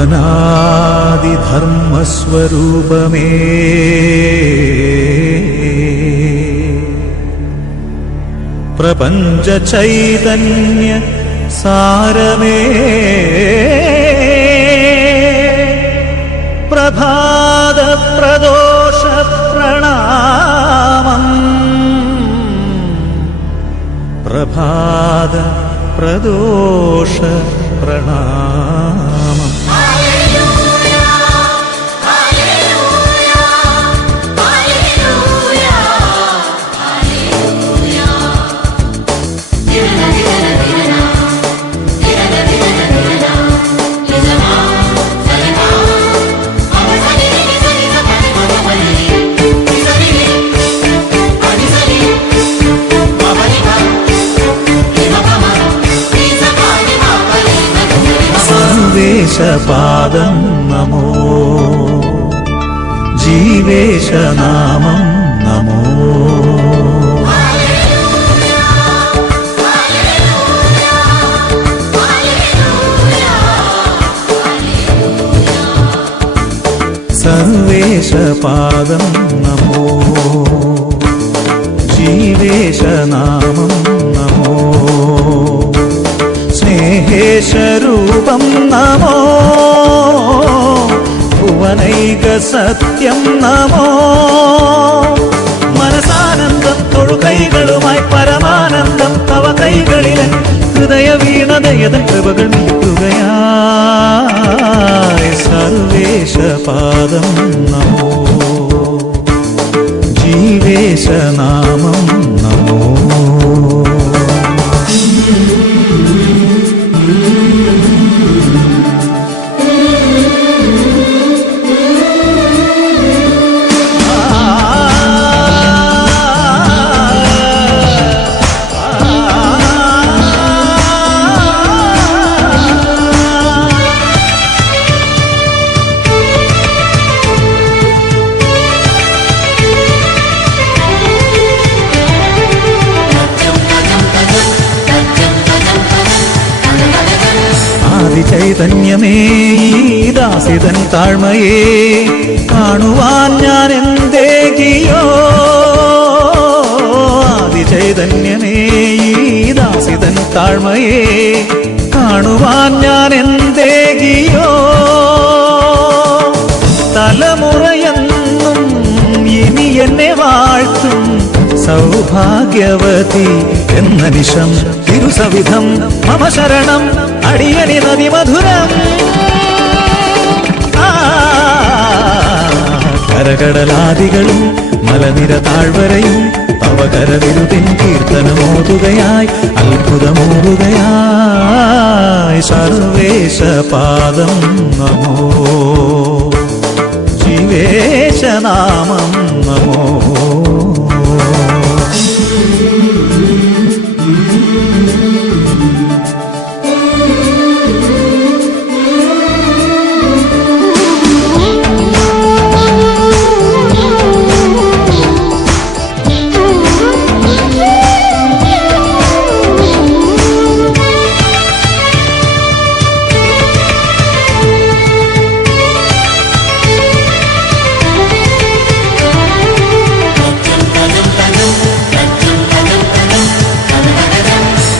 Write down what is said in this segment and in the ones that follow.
അനാദിധർമ്മസ്വരൂപമേ പ്രപഞ്ച ചൈതന്യ സാരമേ പ്രഭാത പ്രദോഷ പ്രണാമം പ്രഭാത പ്രദോഷ പ്രണാമം. സർവേശപാദം നമോ ജീവേശനാമം നമോ സർവേശപാദം നമോ ജീവേശനാമം നമോ സ്നേഹേശരൂപം നമോ ഭുവനൈക സത്യം നമോ മനസാനന്ദം തൊഴുകൈകളുമായി പരമാനന്ദം തവ കൈകളിലൻ ഹൃദയ വീണതയതൻ കൃപകൾ നീക്കുകയായി സർവേശപാദം നമോ ജീവേശനാമം നമോ. ചൈതന്യമേ ദാസിതൻ താഴ്മയേ കാണുവാൻ ഞാൻ എന്തേകിയോ ആദിചൈതന്യമേ ദാസിതൻ താഴ്മയേ കാണുവാൻ ഞാൻ എന്തേകിയോ തലമുറയെന്നും ഇനി എന്നെ വാഴ്ത്തും സൗഭാഗ്യവതി എന്ന നിശം തിരുസവിധം മമ ശരണം അടിയനി നദി മധുരം കരകടലാദികളും മലനിര താഴ്വരയും തവ കരവിരുതിൻ കീർത്തനമോതുകയായി അത്ഭുതമോതുകയായി സർവേശപാദം നമോ ജീവേശനാമം നമോ.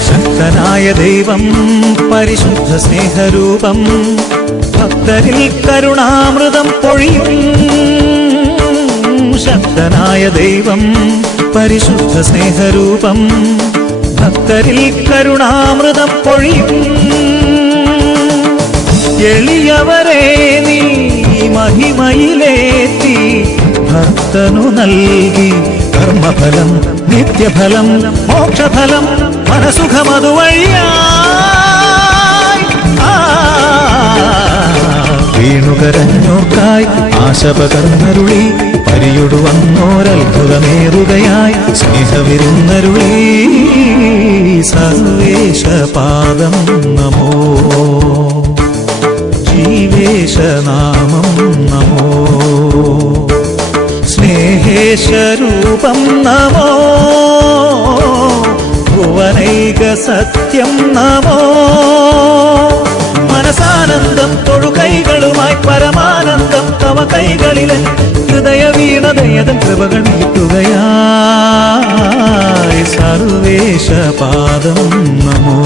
ശക്തനായ ദൈവം പരിശുദ്ധ സ്നേഹരൂപം ഭക്തരിൽ കരുണാമൃതം പൊഴിയും ശക്തനായ ദൈവം പരിശുദ്ധ സ്നേഹരൂപം ഭക്തരിൽ കരുണാമൃതം പൊഴിയും എളിയവരെ നീ മഹിമയിലേറ്റി ഭക്തനു നൽകി കർമ്മഫലം നിത്യഫലം മോക്ഷഫലം മനസുഖമതുവഴിയായി വീണുകരഞ്ഞോർക്കായി ആശ പകർന്നരുളി പരിയൊടു വന്നോരത്ഭുതമേറുകയായി സ്നേഹവിരുന്നരുളി സർവേശപാദം നമോ ജീവേശനാമം നമോ സ്നേഹേശരൂപം നമോ ഭുവനൈക സത്യം നമോ മനസാനന്ദം തൊഴുകൈകളുമായി പരമാനന്ദം തവ കൈകളിലെ ഹൃദയ വീണതയതൻ കൃപകൾ മീട്ടുകയായി സർവേശ പാദം നമോ.